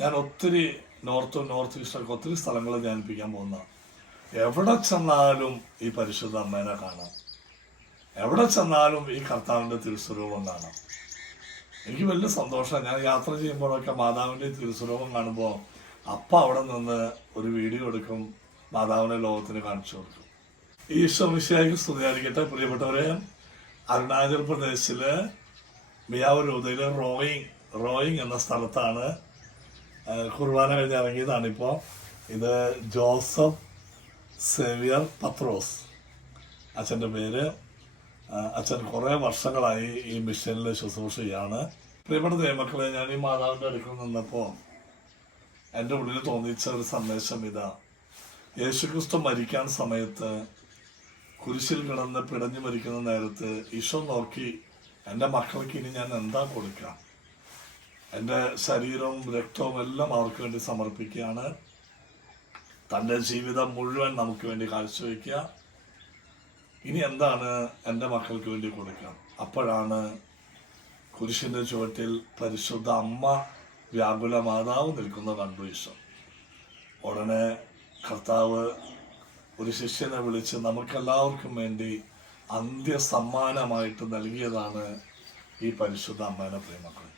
ഞാൻ ഒത്തിരി നോർത്തും നോർത്ത് ഈസ്റ്റൊക്കെ ഒത്തിരി സ്ഥലങ്ങൾ ധ്യാനിപ്പിക്കാൻ പോകുന്ന എവിടെ ചെന്നാലും ഈ പരിശുദ്ധ അമ്മേനെ കാണാം. എവിടെ ചെന്നാലും ഈ കർത്താവിന്റെ തിരുസ്വരൂപം കാണാം. എനിക്ക് വലിയ സന്തോഷമാണ്. ഞാൻ യാത്ര ചെയ്യുമ്പോഴൊക്കെ മാതാവിന്റെ തിരുസ്വരൂപം കാണുമ്പോൾ അപ്പ അവിടെ നിന്ന് ഒരു വീഡിയോ എടുക്കും മാതാവിനെ ലോകത്തിന് കാണിച്ചു കൊടുക്കും. ഈശോ മിശിയായി സ്തുതിയായിരിക്കട്ടെ പ്രിയപ്പെട്ടവരെ. അരുണാചൽ പ്രദേശിലെ മിയാവ് രൂപതയിലെ റോയിങ് റോയിങ് എന്ന സ്ഥലത്താണ് കുർബാന കഴിഞ്ഞ് ഇറങ്ങിയതാണിപ്പോൾ ഇത് ജോസഫ് സേവിയർ പത്രോസ്. അച്ഛന്റെ പേര് അച്ഛൻ കുറേ വർഷങ്ങളായി ഈ മിഷനിൽ ശുശ്രൂഷയാണ്. പ്രിയപ്പെട്ട ദൈവമക്കളെ ഞാൻ ഈ മാതാവിന്റെ അടുക്കൽ നിന്നപ്പോൾ എന്റെ ഉള്ളിൽ തോന്നിച്ച ഒരു സന്ദേശം ഇതാ. യേശുക്രിസ്തു മരിക്കാൻ സമയത്ത് കുരിശിൽ കിടന്ന് പിടഞ്ഞു മരിക്കുന്ന നേരത്ത് ഈശോ നോക്കി എന്റെ മക്കൾക്ക് ഇനി ഞാൻ എന്താ കൊടുക്കാം? എന്റെ ശരീരവും രക്തവും എല്ലാം അവർക്ക് വേണ്ടി സമർപ്പിക്കുകയാണ്. തന്റെ ജീവിതം മുഴുവൻ നമുക്ക് വേണ്ടി കാഴ്ചവെക്കുക ഇനി എന്താണ് എന്റെ മക്കൾക്ക് വേണ്ടി കൊടുക്കുക? അപ്പോഴാണ് കുരിശിന്റെ ചുവട്ടിൽ പരിശുദ്ധ അമ്മ വ്യാകുല മാതാവ് നിൽക്കുന്ന കണ്ടു ഈശോ. ഉടനെ കർത്താവ് ഒരു ശിഷ്യനെ വിളിച്ച് നമുക്കെല്ലാവർക്കും വേണ്ടി അന്ത്യ സമ്മാനമായിട്ട് നൽകിയതാണ് ഈ പരിശുദ്ധ അമ്മേനെ പ്രിയമക്കളെ.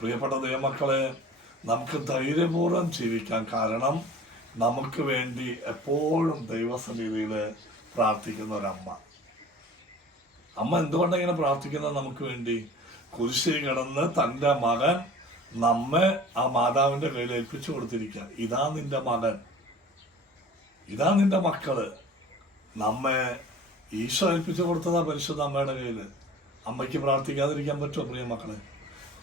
പ്രിയപ്പെട്ട ദൈവമക്കളെ നമുക്ക് ധൈര്യപൂർവം ജീവിക്കാൻ കാരണം നമുക്ക് വേണ്ടി എപ്പോഴും ദൈവസന്നിധിയിൽ പ്രാർത്ഥിക്കുന്ന ഒരമ്മ. അമ്മ എന്തുകൊണ്ടാണ് ഇങ്ങനെ പ്രാർത്ഥിക്കുന്നത് നമുക്ക് വേണ്ടി? കുരിശിൽ കിടന്ന് തന്റെ മകൻ നമ്മെ ആ മാതാവിന്റെ കയ്യിൽ ഏൽപ്പിച്ചു കൊടുത്തിരിക്കുക. ഇതാ നിന്റെ മകൻ. ഇതാ നിന്റെ മക്കൾ. നമ്മെ ഈശോ ഏൽപ്പിച്ചു കൊടുത്തതാ പരിശുദ്ധ അമ്മയുടെ കയ്യിൽ. അമ്മയ്ക്ക് പ്രാർത്ഥിക്കാതിരിക്കാൻ പറ്റുമോ പ്രിയ മക്കളെ?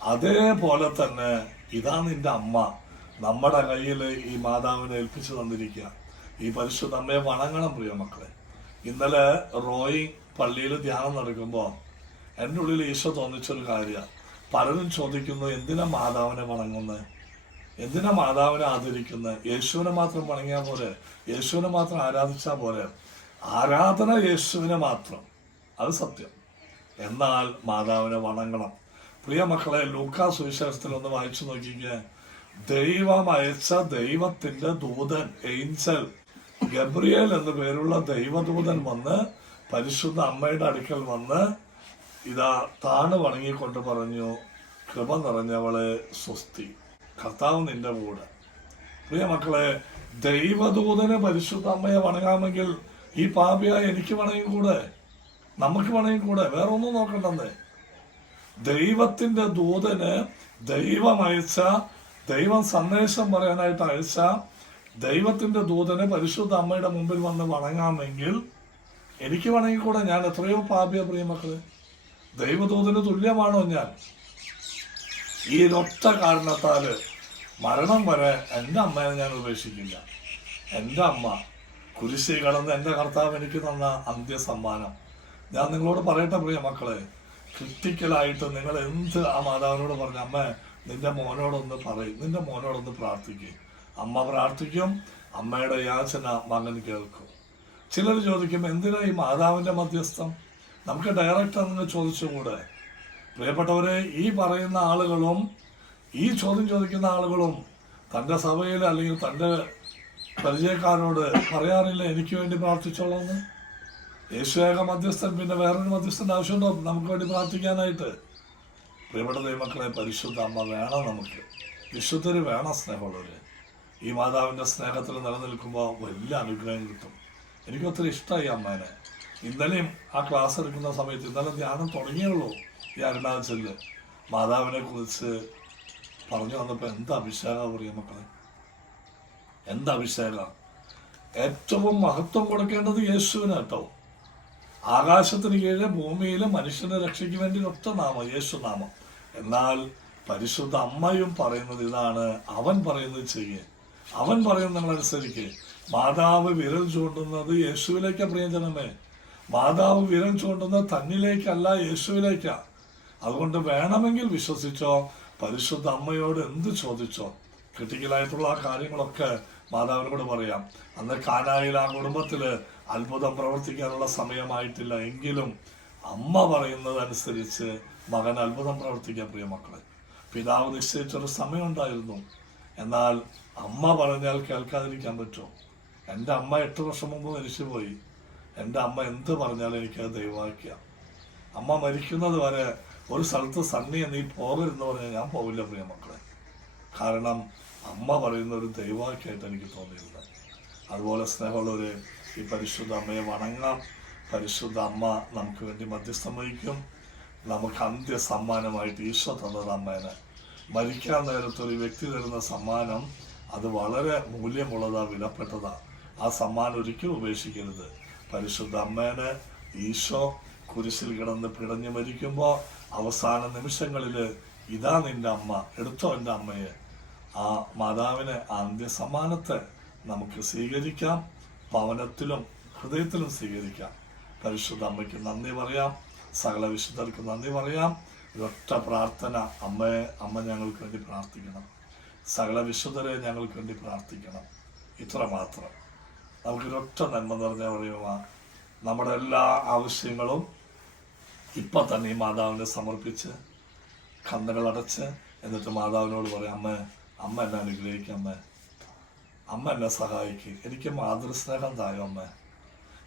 അതേപോലെ തന്നെ ഇതാ നിന്റെ അമ്മ. നമ്മുടെ കയ്യിൽ ഈ മാതാവിനെ ഏൽപ്പിച്ചു തന്നിരിക്കുക. ഈ പരിശുദ്ധ അമ്മയെ വണങ്ങണം പ്രിയ മക്കളെ. ഇന്നലെ റോയി പള്ളിയിൽ ധ്യാനം നടക്കുമ്പോൾ എന്റെ ഉള്ളിൽ ഈശോ തോന്നിച്ചൊരു കാര്യമാണ് പലരും ചോദിക്കുന്നു എന്തിനാ മാതാവിനെ വണങ്ങുന്നത് എന്തിനാ മാതാവിനെ ആദരിക്കുന്നത് യേശുവിനെ മാത്രം വണങ്ങിയാൽ പോലെ യേശുവിനെ മാത്രം ആരാധിച്ചാൽ പോലെ ആരാധന യേശുവിനെ മാത്രം. അത് സത്യം. എന്നാൽ മാതാവിനെ വണങ്ങണം. പ്രിയ മക്കളെ ലൂക്കാ സുവിശേഷത്തിൽ ഒന്ന് വായിച്ചു നോക്കിക്കേ. ദൈവം അയച്ച ദൈവത്തിന്റെ ദൂതൻ ഏഞ്ചൽ. ഗബ്രിയേൽ എന്ന പേരുള്ള ദൈവദൂതൻ വന്ന് പരിശുദ്ധ അമ്മയുടെ അടുക്കൽ വന്ന് ഇതാ താണു വണങ്ങിക്കൊണ്ട് പറഞ്ഞു കൃപ നിറഞ്ഞവളെ സ്വസ്തി. കർത്താവ് നിന്റെ കൂടെ. പ്രിയ മക്കളെ ദൈവദൂതന് പരിശുദ്ധ അമ്മയെ വണങ്ങാമെങ്കിൽ ഈ പാപിയായി എനിക്ക് വണങ്ങിക്കൂടെ? നമുക്ക് വണങ്ങിക്കൂടെ? വേറെ ഒന്നും നോക്കണ്ടെന്നേ. ദൈവത്തിന്റെ ദൂതന് ദൈവം അയച്ച ദൈവം സന്ദേശം പറയാനായിട്ട് അയച്ച ദൈവത്തിന്റെ ദൂതന് പരിശുദ്ധ അമ്മയുടെ മുമ്പിൽ വന്ന് വണങ്ങാമെങ്കിൽ എനിക്ക് വണങ്ങിക്കൂടെ. ഞാൻ എത്രയോ പാപിയ പ്രിയമക്കളെ ദൈവദൂതന് തുല്യമാണോ ഞാൻ? ഈ ഒറ്റ കാരണത്താൽ മരണം വരെ എന്റെ അമ്മയെ ഞാൻ ഉപേക്ഷിക്കില്ല. എന്റെ അമ്മ കുരിശി കടന്ന് എന്റെ കർത്താവ് എനിക്ക് തന്ന അന്ത്യ സമ്മാനം ഞാൻ നിങ്ങളോട് പറയട്ടെ പ്രിയ മക്കളെ. ക്രിട്ടിക്കലായിട്ട് നിങ്ങൾ എന്ത് ആ മാതാവിനോട് പറഞ്ഞു അമ്മ നിന്റെ മോനോടൊന്ന് പറയും നിന്റെ മോനോടൊന്ന് പ്രാർത്ഥിക്കും. അമ്മ പ്രാർത്ഥിക്കും അമ്മയുടെ യാചന മകൻ കേൾക്കും. ചിലർ ചോദിക്കും എന്തിനാ ഈ മാതാവിന്റെ മധ്യസ്ഥം? നമുക്ക് ഡയറക്റ്റ് അങ്ങനെ ചോദിച്ചുകൂടെ? പ്രിയപ്പെട്ടവരെ ഈ പറയുന്ന ആളുകളും ഈ ചോദ്യം ചോദിക്കുന്ന ആളുകളും തന്റെ സഭയിൽ അല്ലെങ്കിൽ തന്റെ പരിചയക്കാരോട് പറയാറില്ല എനിക്ക് വേണ്ടി പ്രാർത്ഥിച്ചോളാന്ന് യേശുവേക മധ്യസ്ഥൻ പിന്നെ വേറൊരു മധ്യസ്ഥന്റെ ആവശ്യമുണ്ടോ? നമുക്ക് വേണ്ടി പ്രാർത്ഥിക്കാനായിട്ട്. പ്രിയപ്പെട്ട ദൈവമക്കളെ പരിശുദ്ധ അമ്മ വേണം നമുക്ക്. വിശുദ്ധര് വേണം സ്നേഹമുള്ളവര്. ഈ മാതാവിന്റെ സ്നേഹത്തിൽ നിലനിൽക്കുമ്പോൾ വലിയ അനുഗ്രഹം കിട്ടും. എനിക്ക് ഒത്തിരി ഇഷ്ടമായി അമ്മേനെ. ഇന്നലെയും ആ ക്ലാസ് എടുക്കുന്ന സമയത്ത് ഇന്നലെ ധ്യാനം തുടങ്ങിയുള്ളൂ ഈ അരുണാചലിൽ. മാതാവിനെ കുറിച്ച് പറഞ്ഞു വന്നപ്പോൾ എന്ത് പറയും മക്കളെ? എന്ത് അഭിഷേകം? ഏറ്റവും മഹത്വം കൊടുക്കേണ്ടത് യേശുവിന് കേട്ടോ. ആകാശത്തിന് കീഴെ ഭൂമിയിൽ മനുഷ്യനെ രക്ഷയ്ക്ക് വേണ്ടി ഒറ്റ നാമം യേശു നാമം. എന്നാൽ പരിശുദ്ധ അമ്മയും പറയുന്നത് ഇതാണ് അവൻ പറയുന്നത് ചെയ്യുക അവൻ പറയുന്നത് നിങ്ങൾ അനുസരിക്ക്. മാതാവ് വിരൽ ചൂണ്ടുന്നത് യേശുവിലേക്കാ പ്രിയജനമേ. മാതാവ് വിരൽ ചൂണ്ടുന്നത് തന്നിലേക്കല്ല യേശുവിലേക്കാ. അതുകൊണ്ട് വേണമെങ്കിൽ വിശ്വസിച്ചോ പരിശുദ്ധ അമ്മയോട് എന്ത് ചോദിച്ചോ ക്രിട്ടിക്കലായിട്ടുള്ള ആ കാര്യങ്ങളൊക്കെ മാതാവിനോട് പറയാം. അന്ന് കാനായിൽ ആ കുടുംബത്തിൽ അത്ഭുതം പ്രവർത്തിക്കാനുള്ള സമയമായിട്ടില്ല. എങ്കിലും അമ്മ പറയുന്നത് അനുസരിച്ച് മകൻ അത്ഭുതം പ്രവർത്തിക്കാൻ പ്രിയ മക്കളെ. പിതാവ് നിശ്ചയിച്ചൊരു സമയമുണ്ടായിരുന്നു. എന്നാൽ അമ്മ പറഞ്ഞാൽ കേൾക്കാതിരിക്കാൻ പറ്റുമോ? എന്റെ അമ്മ എട്ട് വർഷം മുമ്പ് മരിച്ചുപോയി. എന്റെ അമ്മ എന്ത് പറഞ്ഞാലും എനിക്കത് ദൈവമാക്കിയ അമ്മ മരിക്കുന്നത് വരെ ഒരു സ്ഥലത്ത് സണ്ണി നീ പോകരുതെന്ന് പറഞ്ഞാൽ ഞാൻ പോവില്ല പ്രിയ മക്കളെ. കാരണം അമ്മ പറയുന്ന ഒരു ദൈവമാക്കിയായിട്ട് എനിക്ക് തോന്നിയിരുന്നത് അതുപോലെ സ്നേഹമുള്ളവര് ഈ പരിശുദ്ധ അമ്മയെ വണങ്ങാം. പരിശുദ്ധ അമ്മ നമുക്ക് വേണ്ടി മധ്യസ്ഥം വഹിക്കും. നമുക്ക് അന്ത്യ സമ്മാനമായിട്ട് ഈശോ തന്നത് അമ്മേനെ. മരിക്കാൻ നേരത്ത് ഒരു വ്യക്തി തരുന്ന സമ്മാനം അത് വളരെ മൂല്യമുള്ളതാ വിലപ്പെട്ടതാ. ആ സമ്മാനം ഒരിക്കലും ഉപേക്ഷിക്കരുത്. പരിശുദ്ധ അമ്മേനെ ഈശോ കുരിശിൽ കിടന്ന് പിടഞ്ഞു മരിക്കുമ്പോൾ അവസാന നിമിഷങ്ങളിൽ ഇതാ നിന്റെ അമ്മ എടുത്തോ എന്റെ അമ്മയെ. ആ മാതാവിനെ അന്ത്യസമ്മാനത്തെ നമുക്ക് സ്വീകരിക്കാം ഭവനത്തിലും ഹൃദയത്തിലും സ്വീകരിക്കാം. പരിശുദ്ധ അമ്മയ്ക്ക് നന്ദി പറയാം സകല വിശുദ്ധർക്ക് നന്ദി പറയാം. ഒരൊറ്റ പ്രാർത്ഥന അമ്മയെ അമ്മ ഞങ്ങൾക്ക് വേണ്ടി പ്രാർത്ഥിക്കണം. സകല വിശുദ്ധരെ ഞങ്ങൾക്ക് വേണ്ടി പ്രാർത്ഥിക്കണം. ഇത്ര മാത്രം. നമുക്കൊരൊറ്റ നന്മ നിറഞ്ഞ പറയുക നമ്മുടെ എല്ലാ ആവശ്യങ്ങളും ഇപ്പൊ തന്നെ ഈ മാതാവിനെ സമർപ്പിച്ച് കണ്ണുകൾ അടച്ച് എന്നിട്ട് മാതാവിനോട് പറയാം അമ്മ അമ്മ എന്നെ അനുഗ്രഹിക്കും അമ്മ. എന്നെ സഹായിക്കും. എനിക്ക് മാതൃസ്നേഹം തായോ അമ്മ.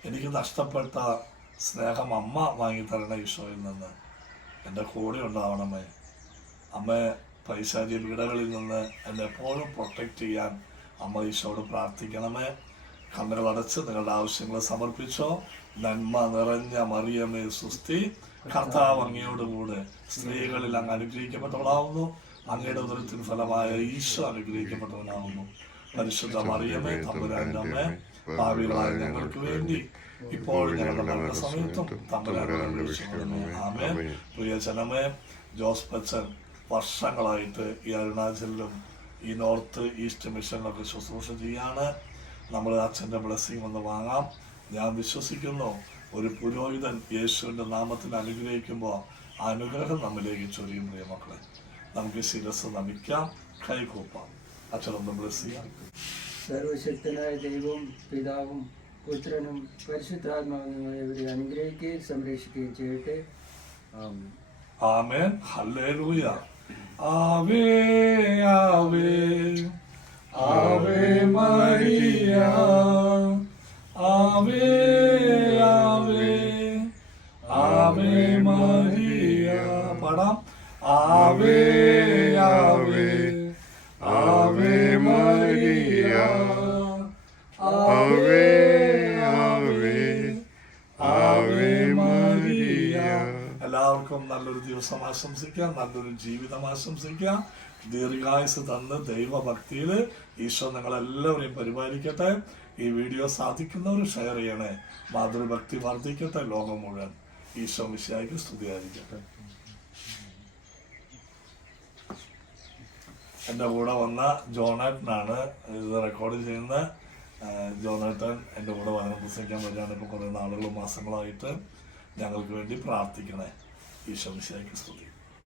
എനിക്ക് നഷ്ടപ്പെട്ട സ്നേഹം അമ്മ തരണ ഈശോയിൽ നിന്ന് എന്റെ കൂടെ ഉണ്ടാവണമേ അമ്മ. പൈശാചി പീഡകളിൽ നിന്ന് എന്നെ എപ്പോഴും പ്രൊട്ടക്റ്റ് ചെയ്യാൻ അമ്മ ഈശോട് പ്രാർത്ഥിക്കണമേ. കണ്ണുകൾ അടച്ച് നിങ്ങളുടെ ആവശ്യങ്ങൾ സമർപ്പിച്ചോ. നന്മ നിറഞ്ഞ മറിയമേ സുസ്തി കർത്താവ് അങ്ങയോടുകൂടെ സ്ത്രീകളിൽ അങ്ങ് അനുഗ്രഹിക്കപ്പെട്ടവളാവുന്നു. അങ്ങയുടെ ഉദരത്തിന് ഫലമായ ഈശോ അനുഗ്രഹിക്കപ്പെട്ടവനാവുന്നു പരിശുദ്ധ മറിയമേ തമ്പുരാന്റെ അമ്മ ഭാവികളായ ഞങ്ങൾക്ക് വേണ്ടി ഇപ്പോൾ ഞങ്ങളുടെ മരണ സമയത്തും തമ്പുരാന്റെ ആമേ പ്രിയ ജനമേ ജോസ് ബച്ചൻ വർഷങ്ങളായിട്ട് ഈ അരുണാചലിലും ഈ നോർത്ത് ഈസ്റ്റ് മിഷനിലൊക്കെ ശുശ്രൂഷ ചെയ്യാണ്. നമ്മൾ അച്ഛന്റെ ബ്ലെസ്സിങ് ഒന്ന് വാങ്ങാം. ഞാൻ വിശ്വസിക്കുന്നു ഒരു പുരോഹിതൻ യേശുവിന്റെ നാമത്തിൽ അനുഗ്രഹിക്കുമ്പോൾ അനുഗ്രഹം നമ്മിലേക്ക് ചൊരിയും പ്രിയ മക്കളെ നമുക്ക് ശിരസ് നമിക്കാം കൈകൂപ്പാം അച്ഛനൊന്ന് നമ്മൾ ചെയ്യാം സർവശക്തനായ ദൈവവും പിതാവും പുത്രനും പരിശുദ്ധാത്മാവും നിങ്ങളെ അനുഗ്രഹിക്കുകയും സംരക്ഷിക്കുകയും ചെയ്യട്ടെ. ആമേൻ. ഹല്ലേ ഹല്ലേലൂയ. ആവേ ആവേ. ആവേ മരിയ. ആവേ ആവേ. ആവേ മരിയ. പടം. ആവേ എല്ലാവർക്കും നല്ലൊരു ദിവസം ആശംസിക്കാം നല്ലൊരു ജീവിതം ആശംസിക്കാം ദീർഘായുസ് തന്ന് ദൈവഭക്തിയിൽ ഈശോ നിങ്ങളെല്ലാവരെയും പരിപാലിക്കട്ടെ. ഈ വീഡിയോ സാധിക്കുന്നവർ ഷെയർ ചെയ്യണേ. മാതൃഭക്തി വർദ്ധിക്കട്ടെ ലോകം മുഴുവൻ. ഈശോ മിശിയായിക്ക് സ്തുതിയായിരിക്കട്ടെ. എന്റെ കൂടെ വന്ന ജോണേട്ടനാണ് ഇത് റെക്കോർഡ് ചെയ്യുന്ന ജോണാട്ടൻ എന്റെ കൂടെ വചനം പ്രസംഗിക്കാൻ വരികയാണ് ഇപ്പോൾ കുറേ നാളുകളും മാസങ്ങളായിട്ട് ഞങ്ങൾക്ക് വേണ്ടി പ്രാർത്ഥിക്കണേ. ഈശോ മിശിയായിക്ക് സ്തുതി